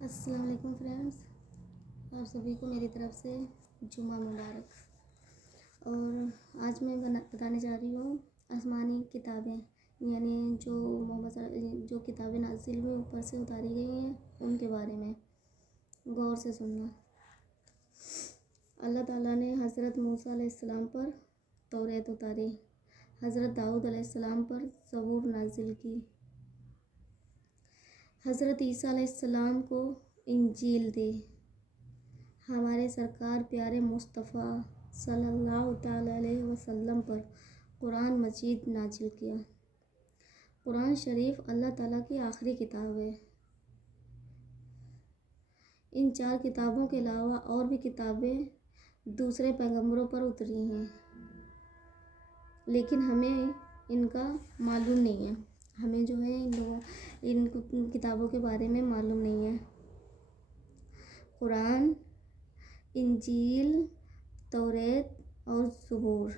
السلام علیکم فرینڈس، آپ سبھی کو میری طرف سے جمعہ مبارک۔ اور آج میں بتانے جا رہی ہوں آسمانی کتابیں، یعنی جو کتابیں نازل ہوئی اوپر سے اتاری گئی ہیں ان کے بارے میں غور سے سننا۔ اللہ تعالیٰ نے حضرت موسیٰ علیہ السلام پر توریت اتاری، حضرت داؤد علیہ السلام پر زبور نازل کی، حضرت عیسیٰ علیہ السلام کو انجیل دی، ہمارے سرکار پیارے مصطفیٰ صلی اللہ تعالیٰ علیہ وسلم پر قرآن مجید نازل کیا۔ قرآن شریف اللہ تعالیٰ کی آخری کتاب ہے۔ ان 4 کتابوں کے علاوہ اور بھی کتابیں دوسرے پیغمبروں پر اتری ہیں، لیکن ہمیں ان کا معلوم نہیں ہے۔ ہمیں جو ہے ان کتابوں کے بارے میں معلوم نہیں ہے۔ قرآن، انجیل، توریت اور زبور،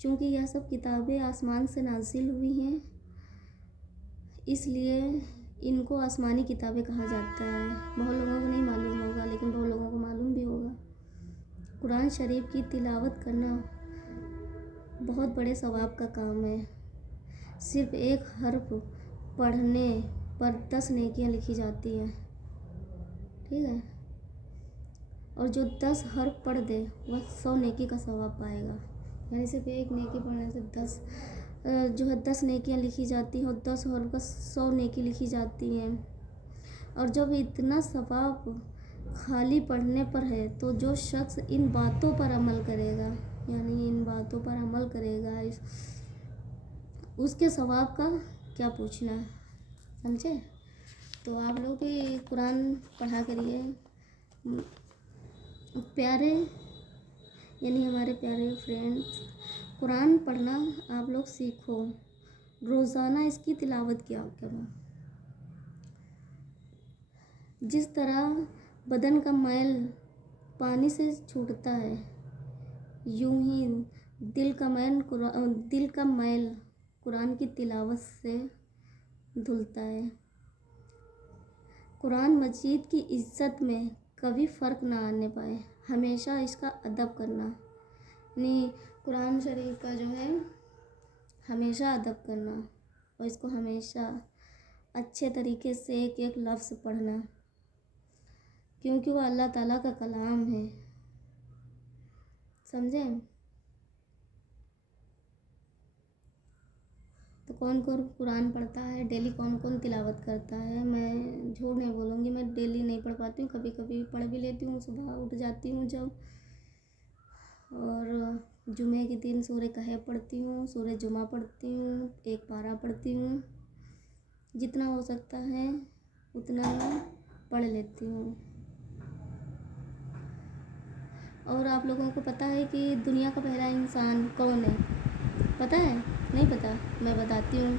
چونکہ یہ سب کتابیں آسمان سے نازل ہوئی ہیں، اس لیے ان کو آسمانی کتابیں کہا جاتا ہے۔ بہت لوگوں کو نہیں معلوم ہوگا، لیکن بہت لوگوں کو معلوم بھی ہوگا۔ قرآن شریف کی تلاوت کرنا بہت بڑے ثواب کا کام ہے۔ صرف ایک حرف پڑھنے پر 10 نیکیاں لکھی جاتی ہیں، ٹھیک ہے؟ اور جو 10 حرف پڑھ دے وہ 100 نیکی کا ثواب پائے گا، یعنی صرف ایک نیکی پڑھنے سے 10 نیکیاں لکھی جاتی ہیں، اور 10 حرف کا 100 نیکی لکھی جاتی ہیں۔ اور جب اتنا ثواب خالی پڑھنے پر ہے تو جو شخص ان باتوں پر عمل کرے گا، یعنی ان باتوں پر عمل کرے گا، اس کے ثواب کا کیا پوچھنا ہے، سمجھے؟ تو آپ لوگ بھی قرآن پڑھا کریے۔ پیارے یعنی ہمارے پیارے فرینڈس، قرآن پڑھنا آپ لوگ سیکھو، روزانہ اس کی تلاوت کیا کرو۔ جس طرح بدن کا میل پانی سے چھوٹتا ہے، یوں ہی دل کا میل قرآن کی تلاوت سے دھلتا ہے۔ قرآن مجید کی عزت میں کبھی فرق نہ آنے پائے، ہمیشہ اس کا ادب کرنا، یعنی قرآن شریف کا جو ہے ہمیشہ ادب کرنا، اور اس کو ہمیشہ اچھے طریقے سے ایک ایک لفظ پڑھنا، کیونکہ وہ اللہ تعالیٰ کا کلام ہے، سمجھے؟ تو کون کون قرآن پڑھتا ہے، ڈیلی کون کون تلاوت کرتا ہے؟ میں جھوٹ نہیں بولوں گی، میں ڈیلی نہیں پڑھ پاتی ہوں، کبھی کبھی پڑھ بھی لیتی ہوں، صبح اٹھ جاتی ہوں جب، اور جمعے کے دن سورہ کہف پڑھتی ہوں، سورہ جمعہ پڑھتی ہوں، ایک پارہ پڑھتی ہوں، جتنا ہو سکتا ہے اتنا میں پڑھ لیتی ہوں۔ اور آپ لوگوں کو پتہ ہے کہ دنیا کا پہلا انسان کون ہے؟ پتہ ہے؟ نہیں پتہ؟ میں بتاتی ہوں۔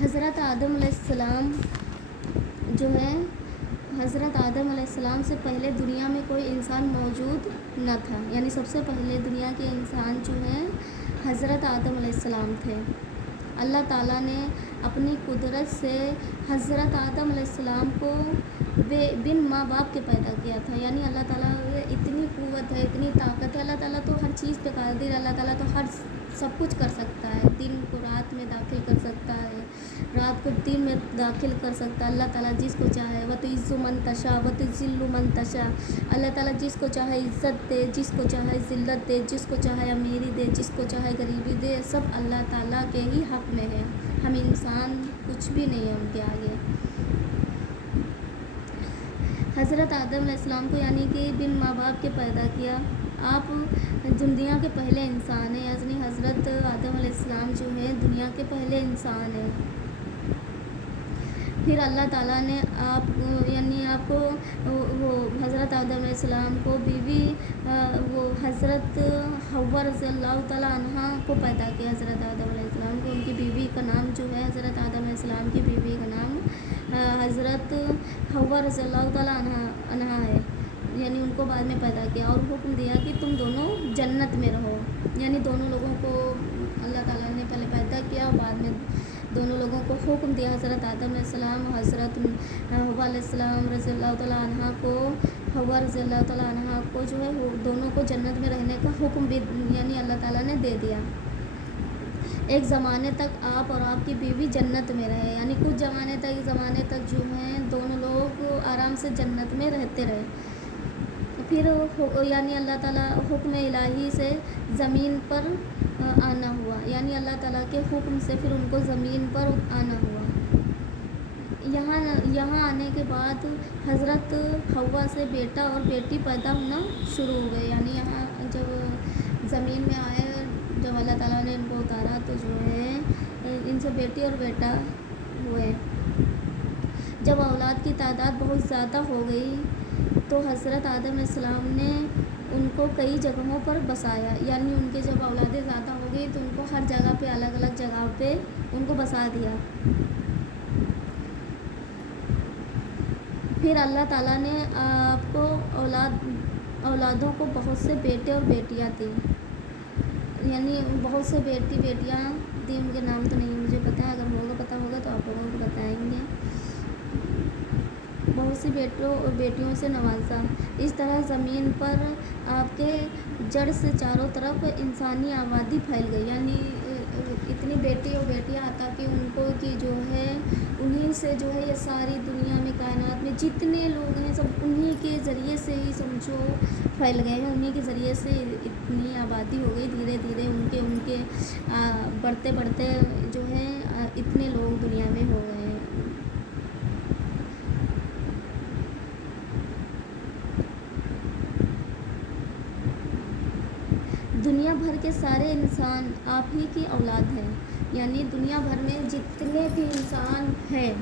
حضرت آدم علیہ السلام جو ہے، حضرت آدم علیہ السلام سے پہلے دنیا میں کوئی انسان موجود نہ تھا، یعنی سب سے پہلے دنیا کے انسان جو ہیں حضرت آدم علیہ السلام تھے۔ اللہ تعالیٰ نے اپنی قدرت سے حضرت آدم علیہ السلام کو بن ماں باپ کے پیدا کیا تھا، یعنی اللہ تعالیٰ اتنی قوت ہے، اتنی طاقت ہے، اللہ تعالیٰ تو ہر چیز پہ قادر ہے، اللہ تعالیٰ تو سب کچھ کر سکتا ہے، دن کو رات میں داخل کر سکتا ہے، رات کو دن میں داخل کر سکتا ہے، اللہ تعالیٰ جس کو چاہے وَتُعِزُّ مَن تَشَاءُ وَتُذِلُّ مَن تَشَاءُ، اللہ تعالیٰ جس کو چاہے عزت دے، جس کو چاہے ذلت دے، جس کو چاہے امیری دے، جس کو چاہے غریبی دے، سب اللہ تعالیٰ کے ہی حق میں ہے، ہم انسان کچھ بھی نہیں ہے ان کے آگے۔ حضرت آدم علیہ السلام کو یعنی کہ بن ماں باپ کے پیدا کیا۔ آپ دنیا کے پہلے انسان ہیں، یعنی حضرت آدم علیہ السلام جو ہیں دنیا کے پہلے انسان ہیں۔ پھر اللہ تعالیٰ نے آپ کو وہ حضرت آدم علیہ السلام کو بیوی وہ حضرت حوا رضی اللہ تعالیٰ عنہا کو پیدا کیا۔ حضرت آدم علیہ السلام کو ان کی بیوی کا نام جو ہے، حضرت آدم علیہ السلام کی بیوی کا نام حضرت حوا رضی اللہ تعالیٰ عنہا ہے، یعنی ان کو بعد میں پیدا کیا، اور حکم دیا کہ تم دونوں جنت میں رہو، یعنی دونوں لوگوں کو اللہ تعالیٰ نے پہلے پیدا کیا اور بعد میں दोनों लोगों को हुक्म दिया, हज़रत आदम अलैहिस्सलाम, हज़रत हव्वा अलैहिस्सलाम रज़ी अल्लाह तआला अन्हा को, हव्वा रज़ी अल्लाह तआला अन्हा को जो है वो दोनों को जन्नत में रहने का हुक्म भी यानी अल्लाह ताला ने दे दिया। एक ज़माने तक आप और आपकी बीवी जन्नत में रहे, यानी कुछ ज़माने तक जो हैं दोनों लोग आराम से जन्नत में रहते रहे। फिर यानी अल्लाह ताला हुक्म इलाही से ज़मीन पर आना हुआ, यानी अल्लाह ताला के हुक्म से फिर उनको ज़मीन पर आना हुआ। यहाँ आने के बाद हज़रत हव्वा से बेटा और बेटी पैदा होना शुरू हो गए। यानी यहाँ जब ज़मीन में आए, जब अल्लाह ताला ने इनको उतारा तो जो है इनसे बेटी और बेटा हुए। जब औलाद की तादाद बहुत ज़्यादा हो गई तो हज़रत आदम अलैहिस्सलाम ने उनको कई जगहों पर बसाया, यानी उनके जब औलादें ज़्यादा हो गई तो उनको हर जगह पे अलग अलग जगह पे उनको बसा दिया। फिर अल्लाह ताला ने आपको औलादों को बहुत से बेटे और बेटियां दी, यानी बहुत से बेटियां दी। उनके नाम तो नहीं मुझे पता है, अगर पता होगा तो आप लोगों को बताएंगे। बहुत सी बेटों और बेटियों से नवाजा। इस तरह ज़मीन पर आपके जड़ से चारों तरफ इंसानी आबादी फैल गई, यानी इतनी बेटी और बेटियां ताकि उनको की जो है उन्हीं से जो है ये सारी दुनिया में कायनात में जितने लोग हैं सब उन्हीं के ज़रिए से ही समझो फैल गए हैं, उन्हीं के ज़रिए से इतनी आबादी हो गई। धीरे धीरे उनके बढ़ते बढ़ते जो है इतने लोग दुनिया में हो गए हैं। दुनिया भर के सारे इंसान आप ही की औलाद हैं, यानी दुनिया भर में जितने भी इंसान हैं,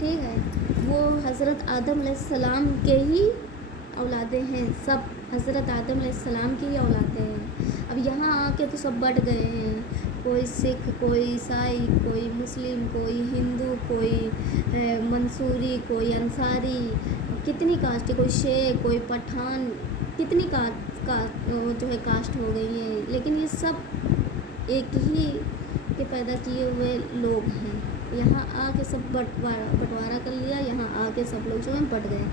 ठीक है, वो हज़रत आदम अलैहिस्सलाम के ही औलादे हैं। सब हज़रत आदम अलैहिस्सलाम की ही औलादे हैं। अब यहाँ आके तो सब बढ़ गए हैं, कोई सिख, कोई ईसाई, कोई मुस्लिम, कोई हिंदू, कोई मंसूरी, कोई अंसारी, कितनी कास्ट, कोई शेख, कोई पठान, कितनी जो है कास्ट हो गई है, लेकिन ये सब एक ही के पैदा किए हुए लोग हैं। यहाँ आके सब बंटवारा कर लिया, यहाँ आके सब लोग जो हैं बढ़ गए।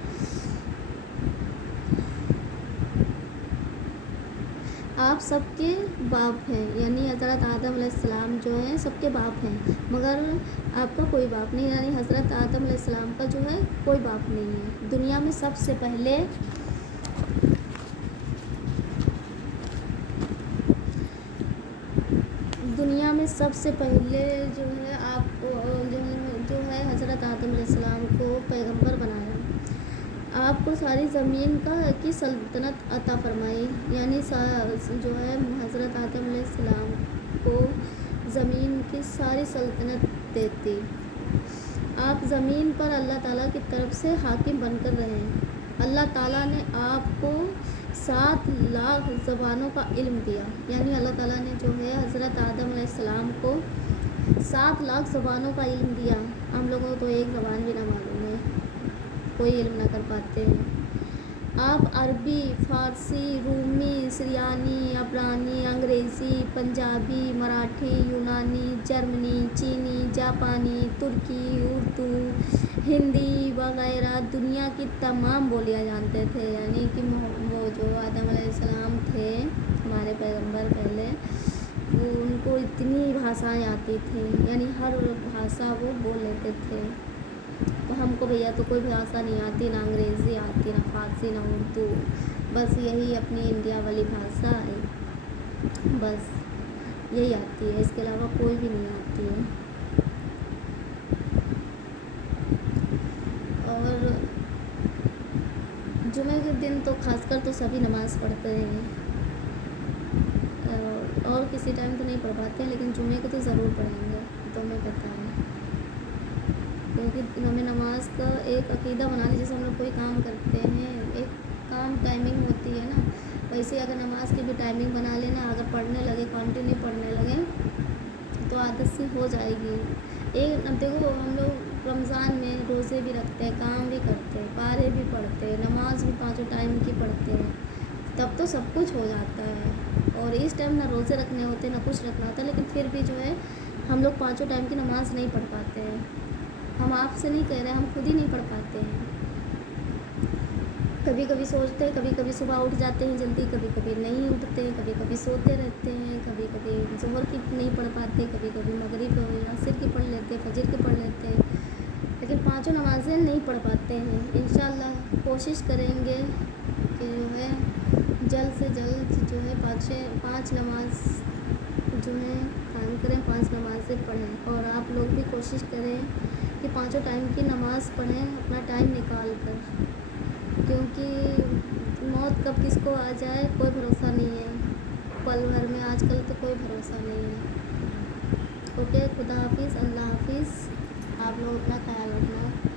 आप सबके बाप हैं, यानी हज़रत आदम अलैहिस्सलाम जो हैं सबके बाप हैं, मगर आपका कोई बाप नहीं, यानी हज़रत आदम अलैहिस्सलाम का जो है कोई बाप नहीं है। दुनिया में सबसे पहले जो है आपको जो है हज़रत आदम अलैहिस्सलाम को पैगंबर बनाया, आपको सारी ज़मीन की सल्तनत अता फरमाई, यानी जो है हज़रत आदम अलैहिस्सलाम को ज़मीन की सारी सल्तनत देती। आप ज़मीन पर अल्लाह ताला की तरफ से हाकिम बनकर रहें। अल्लाह ताला ने आपको 7 लाख ज़बानों का इल्म दिया, यानी अल्लाह ताला ने जो है हज़रत आदम अलैहिस्सलाम को 7 लाख ज़बानों का इल्म दिया। हम लोगों को तो एक ज़बान भी ना मालूम है, कोई इल्म ना कर पाते हैं। आप अरबी, फ़ारसी, रूमी, सिरियानी, अबरानी, अंग्रेज़ी, पंजाबी, मराठी, यूनानी, जर्मनी, चीनी, जापानी, तुर्की, उर्दू, हिंदी वगैरह दुनिया की तमाम बोलियाँ जानते थे। यानी कि वो जो आदम अलैहिस्सलाम थे हमारे पैगंबर पहले, वो उनको इतनी भाषाएँ आती थी, यानी हर भाषा वो बोल लेते थे। हमको भैया तो कोई भाषा नहीं आती, ना अंग्रेज़ी आती, ना फ़ारसी, ना उर्दू, बस यही अपनी इंडिया वाली भाषा है, बस यही आती है, इसके अलावा कोई भी नहीं आती है। और जुमे के दिन तो खासकर तो सभी नमाज़ पढ़ते हैं, और किसी टाइम तो नहीं पढ़ पाते हैं, लेकिन जुमे को तो ज़रूर पढ़ेंगे, तो हमें पता है, क्योंकि हमें नमाज का एक अकीदा बना ली। जैसे हम लोग कोई काम करते हैं, एक काम टाइमिंग होती है ना, वैसे अगर नमाज की भी टाइमिंग बना लेना, अगर पढ़ने लगे, कंटिन्यू पढ़ने लगे तो आदत सी हो जाएगी। अब देखो हम लोग रमज़ान में रोज़े भी रखते हैं, काम भी करते हैं, पारे भी पढ़ते हैं, नमाज भी 5 टाइम की पढ़ते हैं, तब तो सब कुछ हो जाता है। और इस टाइम ना रोज़े रखने होते, ना कुछ रखना होता, लेकिन फिर भी जो है हम लोग 5 टाइम की नमाज़ नहीं पढ़ पाते हैं। हम आपसे नहीं कह रहे, हम खुद ही नहीं पढ़ पाते हैं। कभी कभी सोचते हैं, कभी कभी सुबह उठ जाते हैं जल्दी, कभी कभी नहीं उठते, कभी कभी सोते रहते हैं, कभी कभी ज़ोहर की नहीं पढ़ पाते, कभी कभी मगरिब और असर की पढ़ लेते, फजर की पढ़ लेते हैं, लेकिन 5 नमाज़ें नहीं पढ़ पाते हैं। इंशाअल्लाह कोशिश करेंगे कि जो है जल्द से जल्द जो है 5 नमाज जो है कायम करें, 5 नमाज़ें पढ़ें। और आप लोग भी कोशिश करें कि 5 टाइम की नमाज़ पढ़ें अपना टाइम निकाल कर, क्योंकि मौत कब किसको आ जाए कोई भरोसा नहीं है। पल भर में आजकल तो कोई भरोसा नहीं है। ओके, खुदा हाफिज़, अल्लाह हाफिज़। आप लोग अपना ख्याल रखना।